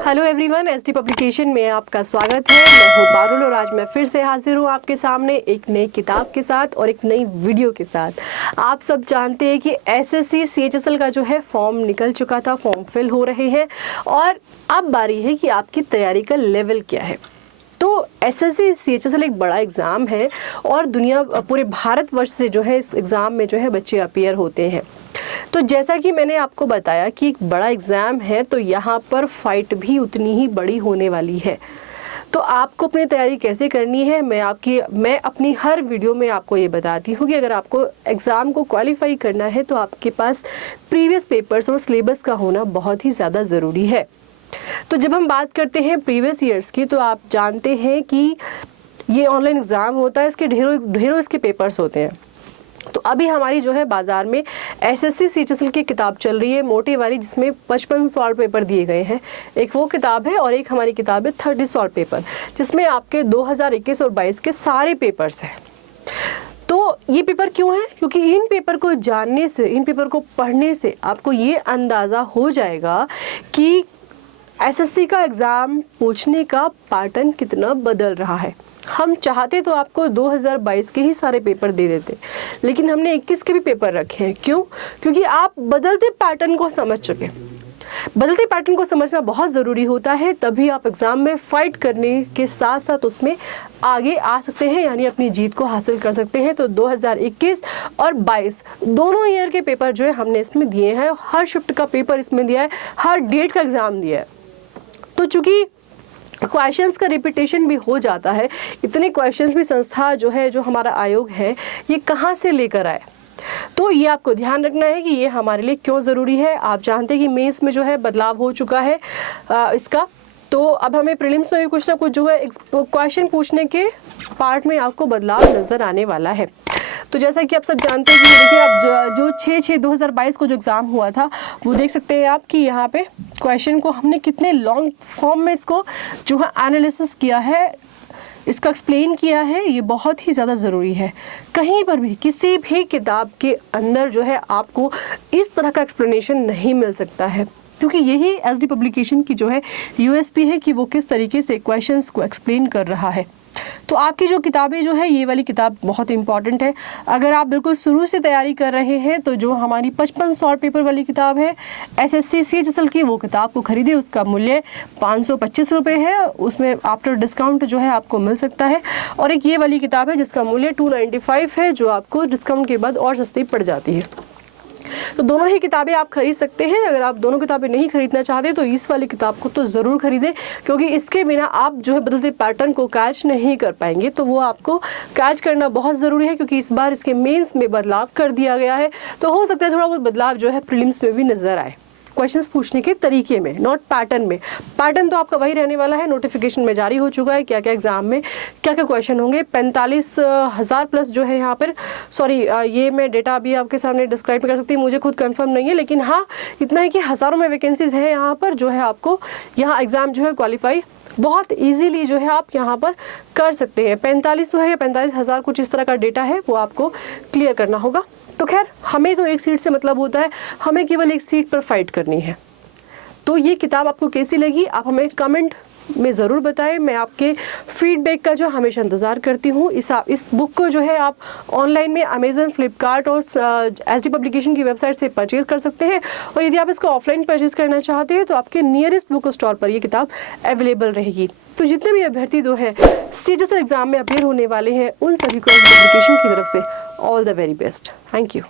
Hello everyone, SD publication में आपका स्वागत है। मैं हूं पारुल और आज मैं फिर से हाजिर हूं आपके सामने एक नई किताब के साथ और एक नई वीडियो के साथ। आप सब जानते हैं कि एसएससी सीएचएसएल का जो है फॉर्म निकल चुका था, फॉर्म फिल हो रहे हैं और अब बारी है कि आपकी तैयारी का लेवल क्या है। तो एसएससी सीएचएसएल एक बड़ा एग्ज़ाम है और दुनिया पूरे भारतवर्ष से जो है इस एग्ज़ाम में जो है बच्चे अपीयर होते हैं। तो जैसा कि मैंने आपको बताया कि एक बड़ा एग्ज़ाम है, तो यहाँ पर फाइट भी उतनी ही बड़ी होने वाली है। तो आपको अपनी तैयारी कैसे करनी है, मैं अपनी हर वीडियो में आपको ये बताती हूँ कि अगर आपको एग्ज़ाम को क्वालिफाई करना है तो आपके पास प्रीवियस पेपर्स और सिलेबस का होना बहुत ही ज़्यादा ज़रूरी है। तो जब हम बात करते हैं प्रीवियस ईयर्स की, तो आप जानते हैं कि ये ऑनलाइन एग्ज़ाम होता है, इसके ढेरों इसके पेपर्स होते हैं। तो अभी हमारी जो है बाज़ार में एसएससी सीएचएसएल की किताब चल रही है, मोटी वाली, जिसमें 55 सॉल्व पेपर दिए गए हैं। एक वो किताब है और एक हमारी किताब है 30 सॉल्व पेपर, जिसमें आपके 2021 और 22 के सारे पेपर्स हैं। तो ये पेपर क्यों है? क्योंकि इन पेपर को जानने से, इन पेपर को पढ़ने से आपको ये अंदाज़ा हो जाएगा कि एसएससी का एग्ज़ाम पूछने का पैटर्न कितना बदल रहा है। हम चाहते तो आपको 2022 के ही सारे पेपर दे देते, लेकिन हमने 21 के भी पेपर रखे हैं। क्यों? क्योंकि आप बदलते पैटर्न को समझ चुके। बदलते पैटर्न को समझना बहुत ज़रूरी होता है, तभी आप एग्ज़ाम में फाइट करने के साथ साथ उसमें आगे आ सकते हैं, यानी अपनी जीत को हासिल कर सकते हैं। तो 2021 और 22 दोनों ईयर के पेपर जो है हमने इसमें दिए हैं, हर शिफ्ट का पेपर इसमें दिया है, हर डेट का एग्ज़ाम दिया है। तो चूँकि क्वेश्चंस का रिपीटेशन भी हो जाता है, इतने क्वेश्चंस भी संस्था जो है, जो हमारा आयोग है, ये कहाँ से लेकर आए, तो ये आपको ध्यान रखना है कि ये हमारे लिए क्यों ज़रूरी है। आप जानते हैं कि मेंस में जो है बदलाव हो चुका है इसका, तो अब हमें प्रीलिम्स में भी कुछ ना कुछ जो है क्वेश्चन पूछने के पार्ट में आपको बदलाव नज़र आने वाला है। तो जैसा कि आप सब जानते हैं कि देखिए, आप जो 6/6/2022 को जो एग्ज़ाम हुआ था वो देख सकते हैं आप कि यहाँ पे क्वेश्चन को हमने कितने लॉन्ग फॉर्म में इसको जो है एनालिसिस किया है, इसका एक्सप्लेन किया है। ये बहुत ही ज़्यादा ज़रूरी है। कहीं पर भी किसी भी किताब के अंदर जो है आपको इस तरह का एक्सप्लेनेशन नहीं मिल सकता है, क्योंकि यही एसडी पब्लिकेशन की जो है यूएसपी है कि वो किस तरीके से क्वेश्चंस को एक्सप्लेन कर रहा है। तो आपकी जो किताबें जो है, ये वाली किताब बहुत इंपॉर्टेंट है। अगर आप बिल्कुल शुरू से तैयारी कर रहे हैं तो जो हमारी 55 सॉल्व पेपर वाली किताब है एसएससी सीएचएसएल की, वो किताब को खरीदे। उसका मूल्य 525 रुपये है, उसमें आफ्टर डिस्काउंट जो है आपको मिल सकता है। और एक ये वाली किताब है जिसका मूल्य 295 है, जो आपको डिस्काउंट के बाद और सस्ती पड़ जाती है। तो दोनों ही किताबें आप खरीद सकते हैं। अगर आप दोनों किताबें नहीं खरीदना चाहते तो इस वाली किताब को तो ज़रूर खरीदें, क्योंकि इसके बिना आप जो है बदलते पैटर्न को कैच नहीं कर पाएंगे। तो वो आपको कैच करना बहुत ज़रूरी है, क्योंकि इस बार इसके मेंस में बदलाव कर दिया गया है। तो हो सकता है थोड़ा बहुत बदलाव जो है प्रीलिम्स में भी नज़र आए, क्वेश्चंस पूछने के तरीके में, नॉट पैटर्न में। पैटर्न तो आपका वही रहने वाला है, नोटिफिकेशन में जारी हो चुका है क्या क्या एग्जाम में क्या क्या क्वेश्चन होंगे। 45,000 प्लस जो है यहाँ पर, सॉरी ये मैं डेटा अभी आपके सामने डिस्क्राइब कर सकती हूँ, मुझे खुद कंफर्म नहीं है, लेकिन हाँ इतना है कि हज़ारों में वैकेंसीज है यहाँ पर, जो है आपको यहाँ एग्ज़ाम जो है क्वालिफाई बहुत इजीली जो है आप यहाँ पर कर सकते हैं। 4500 है या 45,000 कुछ इस तरह का डेटा है, वो आपको क्लियर करना होगा। तो खैर, हमें तो एक सीट से मतलब होता है, हमें केवल एक सीट पर फाइट करनी है। तो ये किताब आपको कैसी लगी, आप हमें कमेंट में ज़रूर बताएं। मैं आपके फीडबैक का जो हमेशा इंतज़ार करती हूँ। इस बुक को जो है आप ऑनलाइन में अमेज़न, फ्लिपकार्ट और एसडी पब्लिकेशन की वेबसाइट से परचेज़ कर सकते हैं। और यदि आप इसको ऑफलाइन परचेज़ करना चाहते हैं तो आपके नियरेस्ट बुक स्टोर पर ये किताब अवेलेबल रहेगी। तो जितने भी अभ्यर्थी जो है सीएचएसएल एग्ज़ाम में अपीयर होने वाले हैं, उन सभी को एसडी पब्लिकेशन की तरफ से all the very best. Thank you.